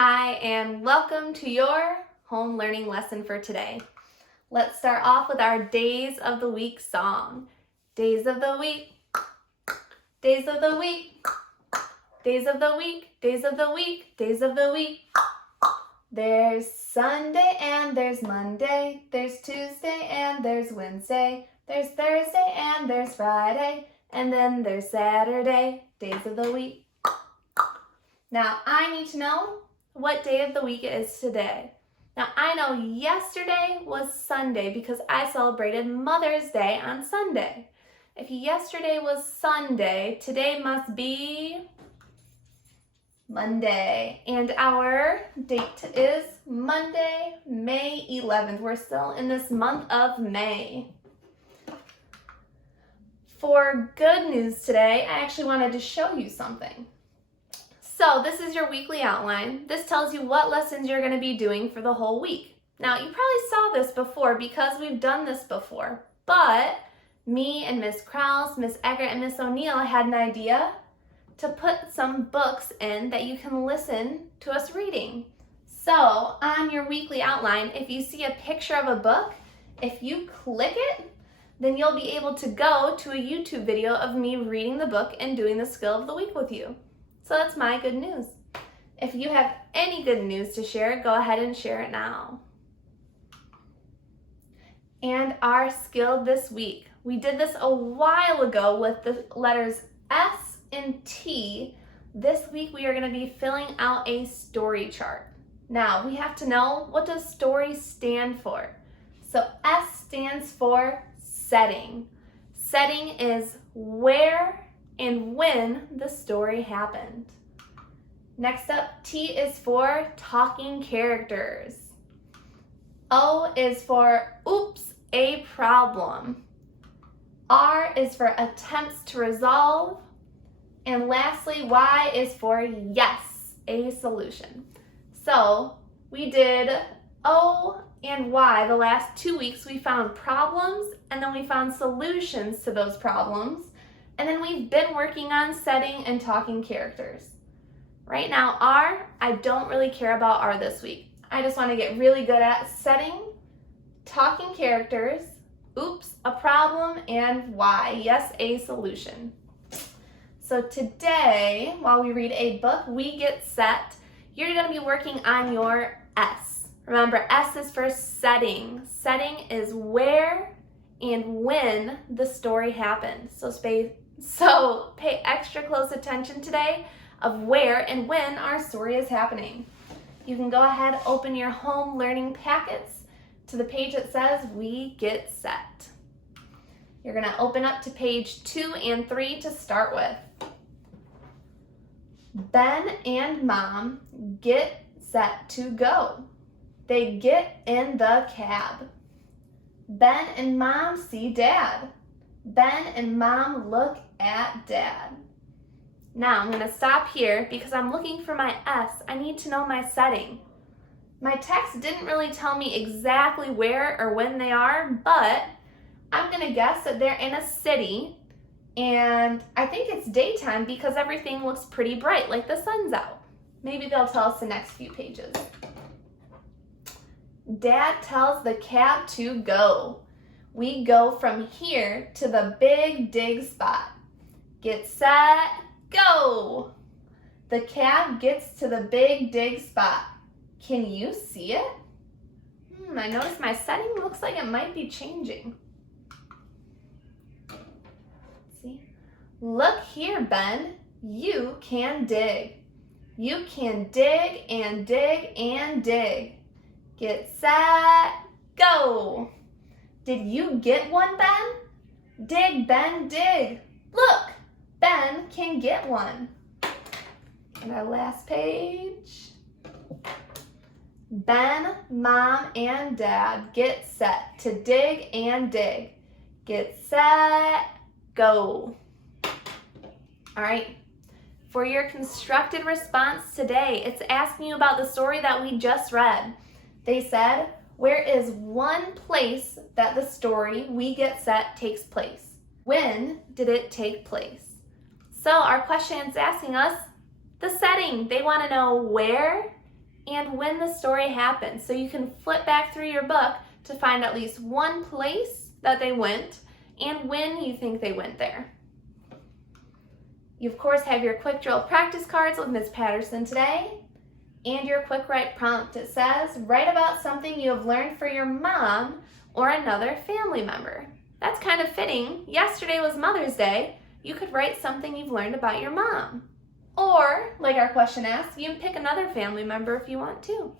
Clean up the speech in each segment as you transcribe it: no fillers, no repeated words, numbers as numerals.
Hi, and welcome to your home learning lesson for today. Let's start off with our Days of the Week song. Days of the week, days of the week, days of the week, days of the week, days of the week. There's Sunday and there's Monday, there's Tuesday and there's Wednesday, there's Thursday and there's Friday, and then there's Saturday, days of the week. Now, I need to know what day of the week it is today. Now, I know yesterday was Sunday because I celebrated Mother's Day on Sunday. If yesterday was Sunday, today must be Monday. And our date is Monday, May 11th. We're still in this month of May. For good news today, I actually wanted to show you something. So this is your weekly outline. This tells you what lessons you're going to be doing for the whole week. Now, you probably saw this before because we've done this before, but me and Miss Krause, Miss Eggert, and Miss O'Neill had an idea to put some books in that you can listen to us reading. So on your weekly outline, if you see a picture of a book, if you click it, then you'll be able to go to a YouTube video of me reading the book and doing the skill of the week with you. So that's my good news. If you have any good news to share, go ahead and share it now. And our skill this week. We did this a while ago with the letters S and T. This week we are going to be filling out a story chart. Now we have to know, what does story stand for? So S stands for setting. Setting is where and when the story happened. Next up, T is for talking characters. O is for oops, a problem. R is for attempts to resolve. And lastly, Y is for yes, a solution. So we did O and Y the last 2 weeks. We found problems and then we found solutions to those problems. And then we've been working on setting and talking characters. Right now, R, I don't really care about R this week. I just want to get really good at setting, talking characters, oops, a problem, and Y, yes, a solution. So today, while we read a book, we get set. You're going to be working on your S. Remember, S is for setting. Setting is where and when the story happened. So pay extra close attention today of where and when our story is happening. You can go ahead, open your home learning packets to the page that says We Get Set. You're going to open up to page 2 and 3 to start with. Ben and Mom get set to go. They get in the cab. Ben and Mom see Dad. Ben and Mom look at Dad. Now I'm going to stop here because I'm looking for my S. I need to know my setting. My text didn't really tell me exactly where or when they are, but I'm going to guess that they're in a city, and I think it's daytime because everything looks pretty bright, like the sun's out. Maybe they'll tell us the next few pages. Dad tells the cab to go. We go from here to the big dig spot. Get set, go! The cab gets to the big dig spot. Can you see it? I noticed my setting looks like it might be changing. See? Look here, Ben. You can dig. You can dig and dig and dig. Get set, go! Did you get one, Ben? Dig, Ben, dig. Look, Ben can get one. And our last page. Ben, Mom, and Dad get set to dig and dig. Get set, go. All right. For your constructed response today, it's asking you about the story that we just read. They said, where is one place that the story We Get Set takes place? When did it take place? So our question is asking us the setting. They want to know where and when the story happened. So you can flip back through your book to find at least one place that they went and when you think they went there. You, of course, have your quick drill practice cards with Ms. Patterson today and your quick write prompt. It says, write about something you have learned for your mom or another family member. That's kind of fitting. Yesterday was Mother's Day. You could write something you've learned about your mom. Or, like our question asks, you can pick another family member if you want to.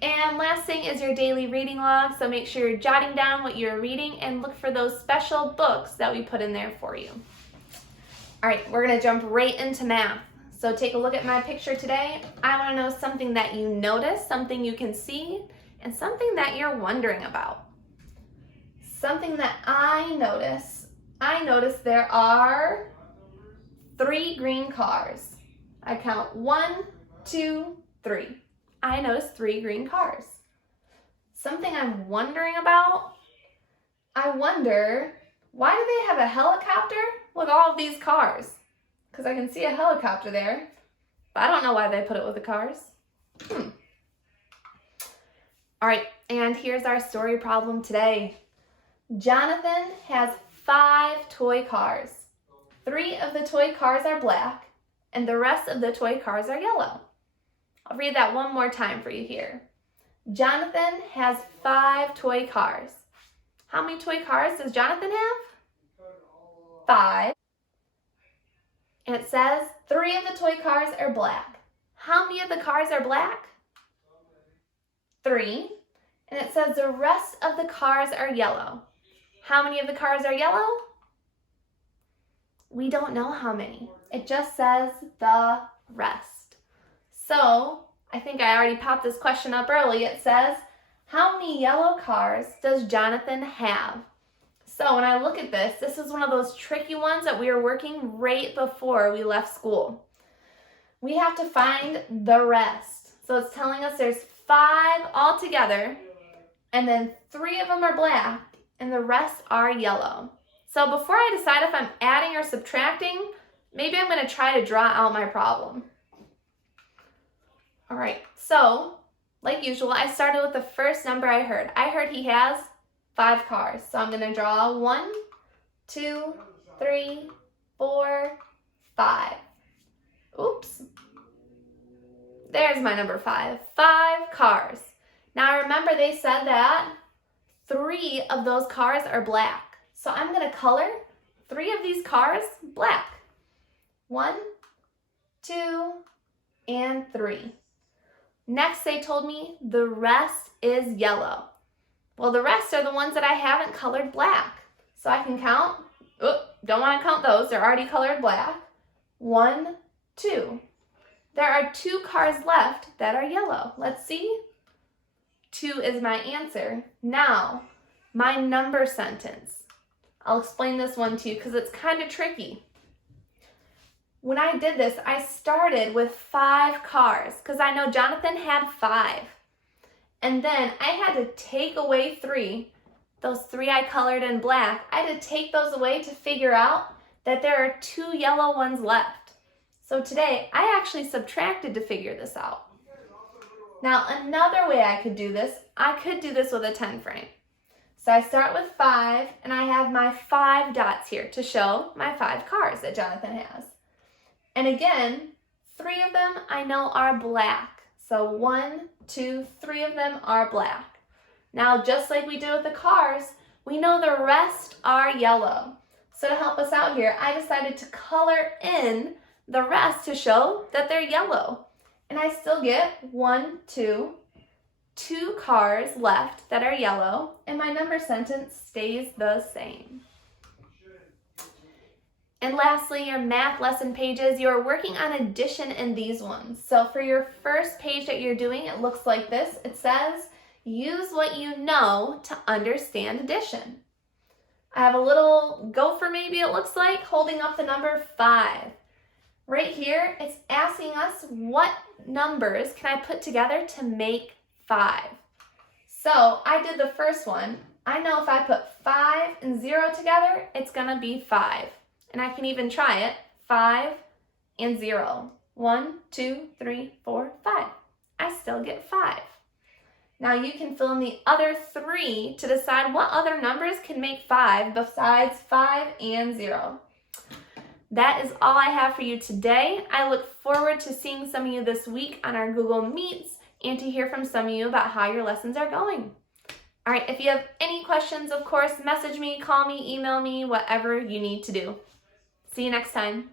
And last thing is your daily reading log, so make sure you're jotting down what you're reading and look for those special books that we put in there for you. All right, we're gonna jump right into math. So take a look at my picture today. I wanna know something that you notice, something you can see, and something that you're wondering about. Something that I notice there are 3 green cars. I count 1, 2, 3. I noticed 3 green cars. Something I'm wondering about, I wonder, why do they have a helicopter with all of these cars? Because I can see a helicopter there, but I don't know why they put it with the cars. All right, and here's our story problem today. Jonathan has 5 toy cars. 3 of the toy cars are black, and the rest of the toy cars are yellow. I'll read that one more time for you here. Jonathan has 5 toy cars. How many toy cars does Jonathan have? 5. And it says 3 of the toy cars are black. How many of the cars are black? 3. And it says the rest of the cars are yellow. How many of the cars are yellow? We don't know how many. It just says the rest. So, I think I already popped this question up early. It says, how many yellow cars does Jonathan have? So when I look at this, this is one of those tricky ones that we were working right before we left school. We have to find the rest. So it's telling us there's 5 altogether, and then 3 of them are black, and the rest are yellow. So before I decide if I'm adding or subtracting, maybe I'm going to try to draw out my problem. All right, so like usual, I started with the first number I heard. I heard he has 5 cars. So I'm going to draw 1, 2, 3, 4, 5. Oops. There's my number 5. 5 cars. Now remember they said that 3 of those cars are black. So I'm going to color 3 of these cars black. 1, 2, and 3. Next, they told me the rest is yellow. Well, the rest are the ones that I haven't colored black. So I can count, don't want to count those, they're already colored black. 1, 2. There are 2 cars left that are yellow. Let's see. 2 is my answer. Now, my number sentence. I'll explain this one to you because it's kind of tricky. When I did this, I started with 5 cars because I know Jonathan had 5. And then I had to take away 3. Those 3 I colored in black. I had to take those away to figure out that there are 2 yellow ones left. So today, I actually subtracted to figure this out. Now, another way I could do this with a 10 frame. So I start with 5, and I have my 5 dots here to show my 5 cars that Jonathan has. And again, 3 of them I know are black. So 1, 2, 3 of them are black. Now, just like we did with the cars, we know the rest are yellow. So to help us out here, I decided to color in the rest to show that they're yellow. And I still get 1, 2 cars left that are yellow, and my number sentence stays the same. And lastly, your math lesson pages, you're working on addition in these ones. So for your first page that you're doing, it looks like this. It says, use what you know to understand addition. I have a little gopher, maybe it looks like, holding up the number 5. Right here, it's asking us what numbers can I put together to make 5. So I did the first one. I know if I put 5 and 0 together, it's going to be 5. And I can even try it, 5 and 0. 1, 2, 3, 4, 5. still get 5. Now you can fill in the other 3 to decide what other numbers can make 5 besides 5 and 0. That is all I have for you today. I look forward to seeing some of you this week on our Google Meets and to hear from some of you about how your lessons are going. All right, if you have any questions, of course, message me, call me, email me, whatever you need to do. See you next time.